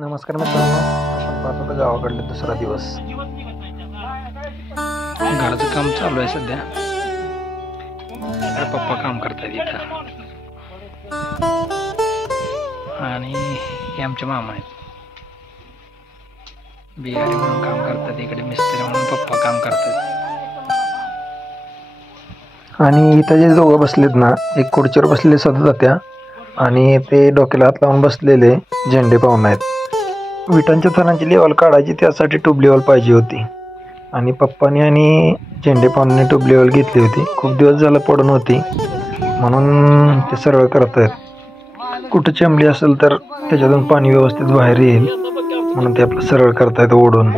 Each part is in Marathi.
नमस्कार मित्रांनो, आपण पाहतो तर गावाकडले दुसरा दिवस. घराचं काम चालू आहे सध्या. पप्पा काम करतात इथं आणि हे आमचे मामा आहेत. बिहारी म्हणून काम करतात, इकडे मिस्त्री म्हणून पप्पा काम करतात. आणि इथं जे दोघं बसलेत ना, एक खुर्चीवर बसलेले सतत जात्या आणि ते डोक्याला हात लावून बसलेले झेंडे पाहून आहेत. विटांच्या थरांची लेवल काढायची, त्यासाठी ट्यूब लेवल पाहिजे होती आणि पप्पानी आणि झेंडे पाहून ट्यूब लेवल घेतली होती. खूप दिवस झालं पडून होती म्हणून ते सरळ करतायत. कुठं चमली असेल तर त्याच्यातून पाणी व्यवस्थित बाहेर येईल म्हणून ते आपलं सरळ करतायत ओढून.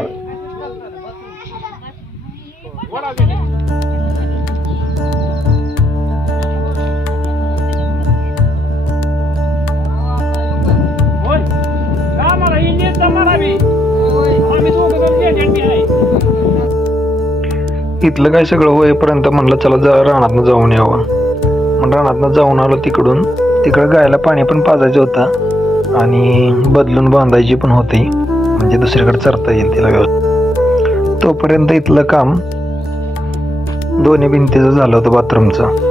इथलं काय सगळं होईपर्यंत म्हणलं चला जरा रानातनं जाऊन यावं. मग रानातनं जाऊन आलो. तिकडं गायला पाणी पण पाजायचं होतं आणि बदलून बांधायची पण होती, म्हणजे दुसरीकडे चरता येईल तिला व्यवस्थित. तोपर्यंत इथलं काम दोन्ही भिंतीचं झालं होतं बाथरूमचं.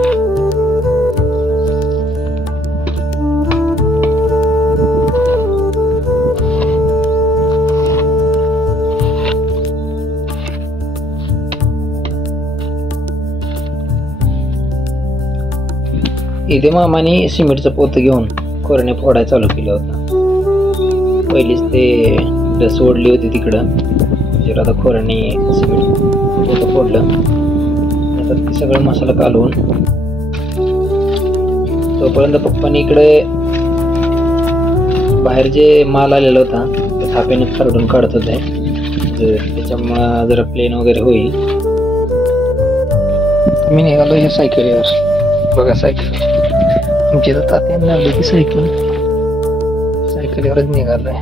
इथे मामाने सिमेंटचं पोतं घेऊन खोऱ्याने फोडायला चालू केलं होतं. पहिलीच ते डस ओढली होती तिकडं, म्हणजे आता खोऱ्याने सिमेंट पोतं फोडलं. आता ते सगळं मसाला कालवून तोपर्यंत पप्पानी इकडे बाहेर जे माल आलेला होता ते थाप्याने खरडून काढत होते, त्याच्यामुळं जरा प्लेन वगैरे होईल. मी निघालो ह्या सायकलीवर. बघा सायकल आमची तर तात्यांना आली की सायकलीवरच निघालोय.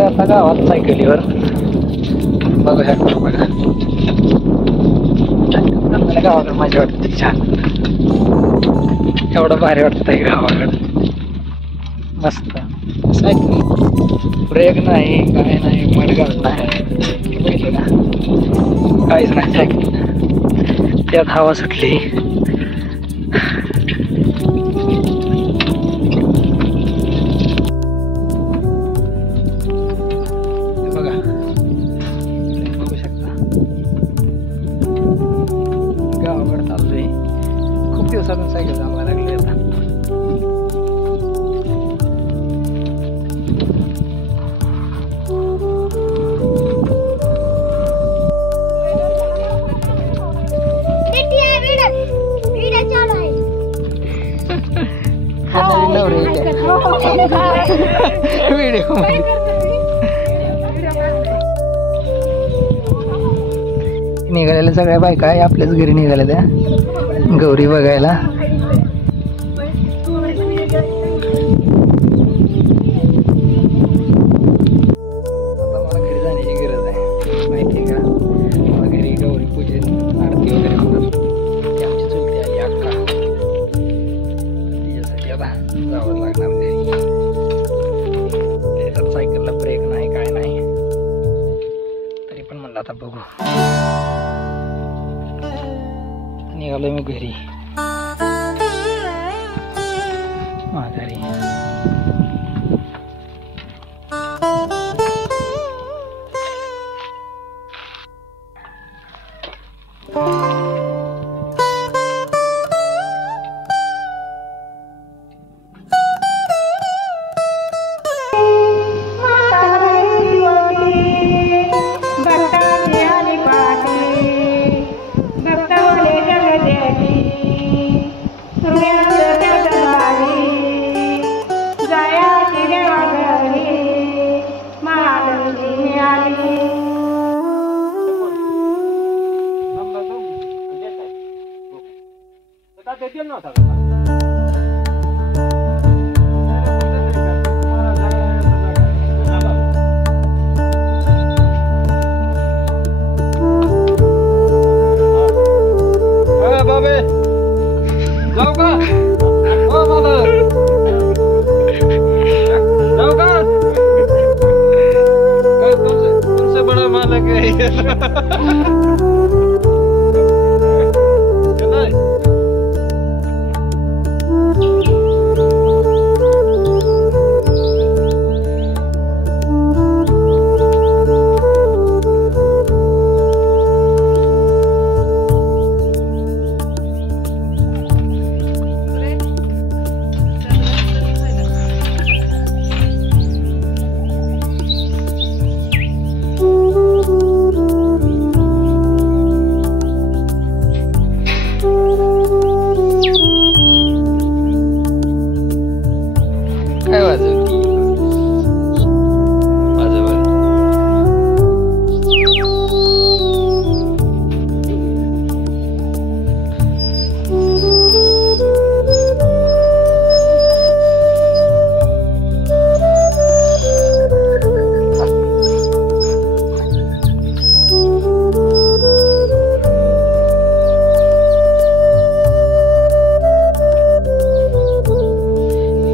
आता गावात सायकलीवर बघू शकतो. बघा गावाकडे माझ्या वाटतं छान, एवढं भारी वाटतंय गावाकडे. मस्त सायकल, ब्रेक नाही, काय नाही, मडगाड नाही, काहीच नाही. सायकल त्यात हवा सुटली. गावाकडे चाललोय, खूप दिवसातून सायकल चालवायला लागली आता. निघालेल्या सगळ्या बायका आपल्याच घरी निघाल्या त्या गौरी बघायला. आता मला घरी जाण्याची गरज आहे, माहिती का? मला घरी गौरी पूजेत आरती वगैरे होतात. ती आमची चुलती आली अक्का, तिच्यासाठी आता जावं लागणार घरी. त्याच्यात सायकलला ब्रेक नाही, काय नाही, तरी पण म्हणलं आता बघू. निघालोय मी घरी माघारी. जाय काय वाजवली वाजव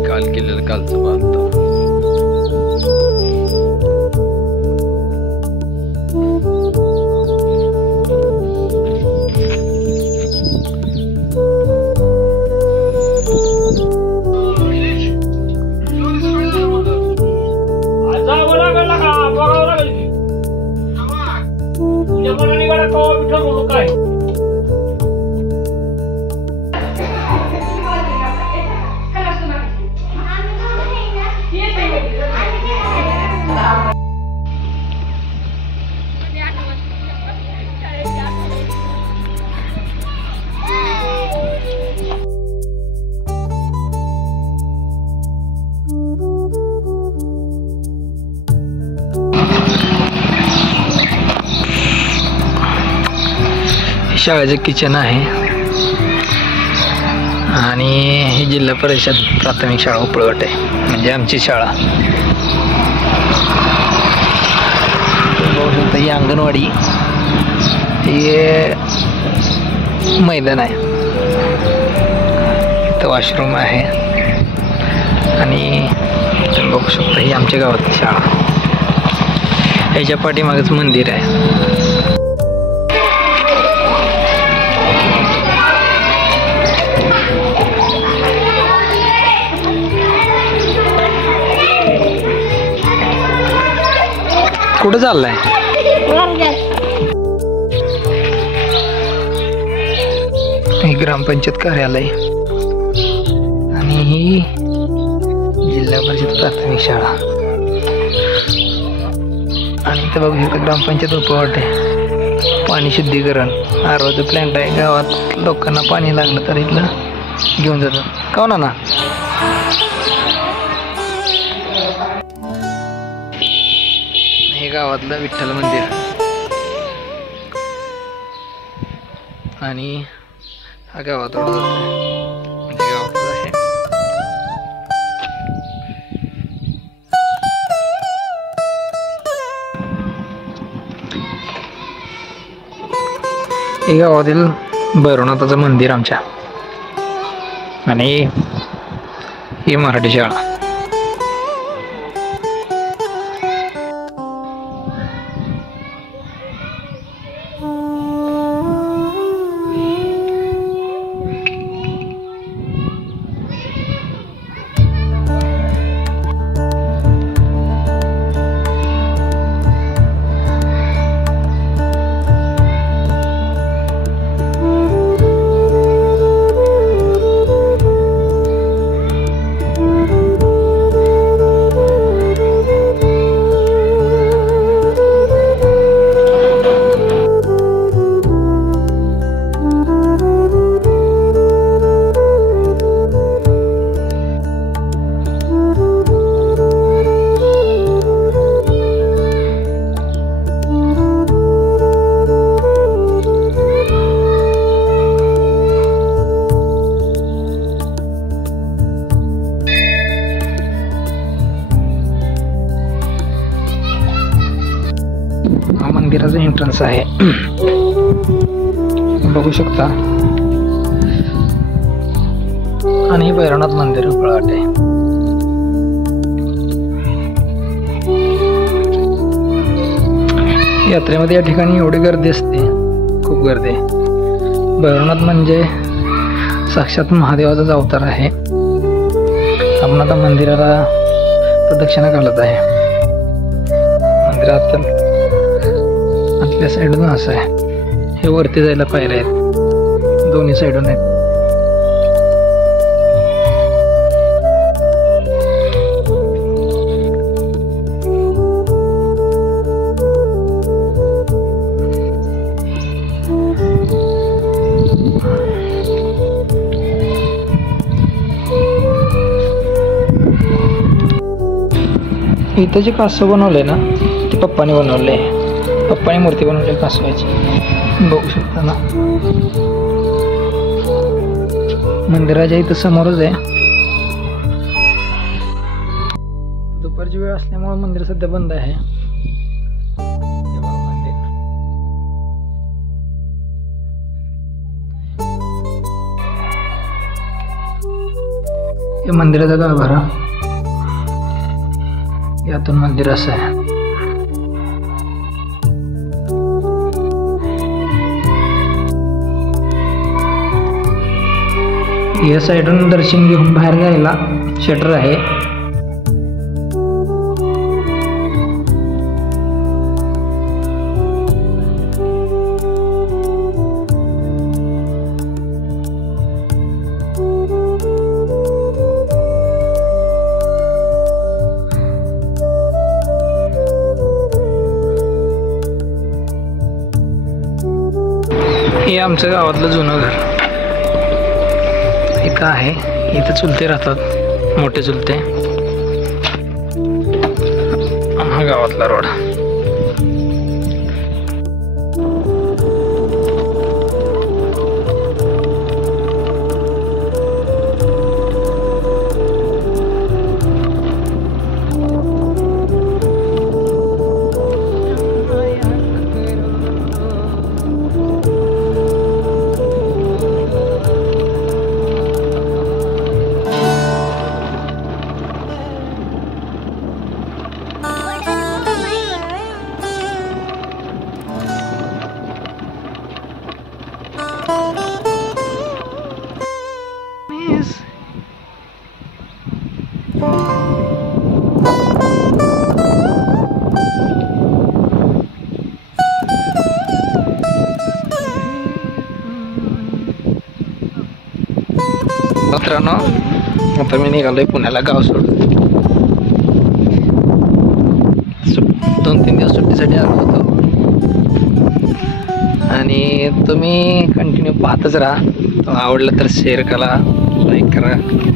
काल केलेलं कालचं बांधतो शाळेचं किचन आहे आणि ही जिल्हा परिषद प्राथमिक शाळा उपळगट आहे म्हणजे आमची शाळा. बघू शकता ही अंगणवाडी हे मैदान आहे इथं वॉशरूम आहे आणि तुम्ही बघू शकता ही आमच्या गावातली शाळा. ह्याच्या पाठीमागच मंदिर आहे. कुठं चाललाय? हे ग्रामपंचायत कार्यालय आणि ही जिल्हा परिषद प्राथमिक शाळा आणि इथं बघू शकता ग्रामपंचायत उपवाट आहे. पाणी शुद्धीकरण आरोचं प्लॅन्ट आहे. गावात लोकांना पाणी लागलं तर इथलं घेऊन जातात. का ना हे गावातलं विठ्ठल मंदिर आणि हा गावात म्हणजे गावातलं आहे. हे गावातील भैरवनाथाचं मंदिर आमच्या आणि ही मराठी शाळा. हा मंदिराचा एंट्रन्स आहे. बघू शकता आणि भैरवनाथ मंदिर उपळगट आहे. यात्रेमध्ये या ठिकाणी एवढी गर्दी असते, खूप गर्दी. भैरवनाथ म्हणजे साक्षात महादेवाचाच अवतार आहे. आपण आता मंदिराला प्रदक्षिणा घालत आहे. मंदिरात आतल्या साईडून असं आहे. हे वरती जायला पायऱ्या आहेत, दोन्ही साईडून आहेत. इथं जे कासव बनवलंय ना ते पप्पाने बनवले. पप्पाने मूर्ती बनवली कासवाची, बघू शकता ना. मंदिराच्या इथं समोरच आहे. दुपारची वेळ असल्यामुळे मंदिर सध्या बंद आहे. हे बघा मंदिर. हे मंदिराचा गाभारा. यातून मंदिर असं आहे. या साईडून दर्शन घेऊन बाहेर जायला शटर आहे. हे आमचं गावातलं जुनं घर इथं आहे. इथं चुलते राहतात, मोठे चुलते. हा गावातला रोड. मित्रांनो, आता मी निघालोय पुण्याला गाव सोडून. 2-3 दिवस सुट्टीसाठी आलो होतो. आणि तुम्ही कंटिन्यू पाहतच राहा. आवडलं तर शेअर करा, लाईक करा,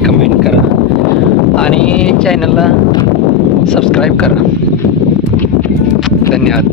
कमेंट करा आणि चॅनलला सबस्क्राईब करा. धन्यवाद.